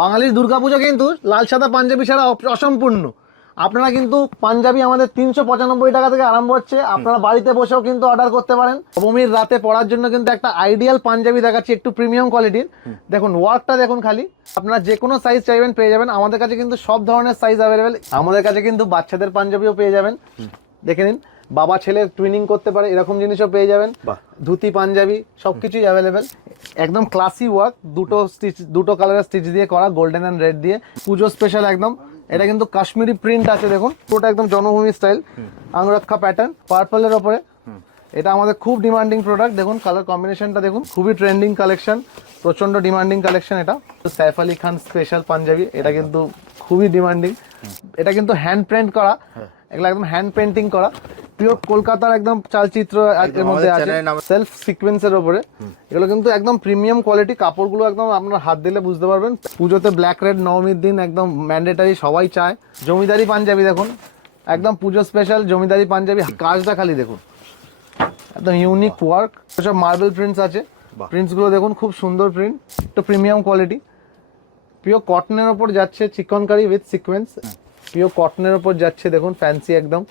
বাঙালির দুর্গাপুজো কিন্তু লাল, সাদা, পাঞ্জাবি ছাড়া অসম্পূর্ণ। আপনারা কিন্তু পাঞ্জাবি আমাদের তিনশো পঁচানব্বই টাকা থেকে আরম্ভ হচ্ছে। আপনারা বাড়িতে বসেও কিন্তু অর্ডার করতে পারেন। নবমীর রাতে পড়ার জন্য কিন্তু একটা আইডিয়াল পাঞ্জাবি দেখাচ্ছি, একটু প্রিমিয়াম কোয়ালিটির দেখুন ওয়ার্কটা দেখুন খালি। আপনারা যে কোনো সাইজ চাইবেন পেয়ে যাবেন। আমাদের কাছে কিন্তু সব ধরনের সাইজ অ্যাভেলেবেল আমাদের কাছে কিন্তু বাচ্চাদের পাঞ্জাবিও পেয়ে যাবেন। দেখে নিন। বাবা ছেলে টুইনিং করতে পারে এরকম জিনিসও পেয়ে যাবেন। ধুতি পাঞ্জাবি সবকিছুই অ্যাভেলেবেল একদম ক্লাসি ওয়ার্ক দুটো স্টিচ দুটো কালারের স্টিচ দিয়ে করা গোল্ডেন অ্যান্ড রেড দিয়ে। পুজো স্পেশাল একদম। এটা কিন্তু কাশ্মীরি প্রিন্ট আছে দেখুন। পুরোটা একদম জনভূমি স্টাইল আংরক্ষা প্যাটার্ন পার্পলের ওপরে। এটা আমাদের খুব ডিমান্ডিং প্রোডাক্ট দেখুন কালার কম্বিনেশনটা দেখুন। খুবই ট্রেন্ডিং কালেকশন প্রচণ্ড ডিমান্ডিং কালেকশন এটা। সাইফ আলী খান স্পেশাল পাঞ্জাবি এটা কিন্তু খুবই ডিমান্ডিং এটা কিন্তু হ্যান্ড প্রিন্ট করা। এগুলো একদম হ্যান্ড পেন্টিং করা। পিওর কলকাতার একদম চালচিত্র এর মধ্যে আছে। সেলফ সিকোয়েন্সের ওপরে এগুলো কিন্তু একদম প্রিমিয়াম কোয়ালিটি কাপড়গুলো একদম আপনার হাত দিলে বুঝতে পারবেন। পুজোতে ব্ল্যাক রেড নবমীর দিন একদম ম্যান্ডেটারি সবাই চায়। জমিদারি পাঞ্জাবি দেখুন। একদম পুজো স্পেশাল জমিদারি পাঞ্জাবি। কাজটা খালি দেখুন। একদম ইউনিক ওয়ার্ক সব মার্বেল প্রিন্টস আছে। বাহ। প্রিন্টসগুলো দেখুন খুব সুন্দর প্রিন্ট একটু প্রিমিয়াম কোয়ালিটি পিওর কটনের ওপর যাচ্ছে চিকনকারি উইথ সিকোয়েন্স পিওর কটনের ওপর যাচ্ছে দেখুন ফ্যান্সি একদম।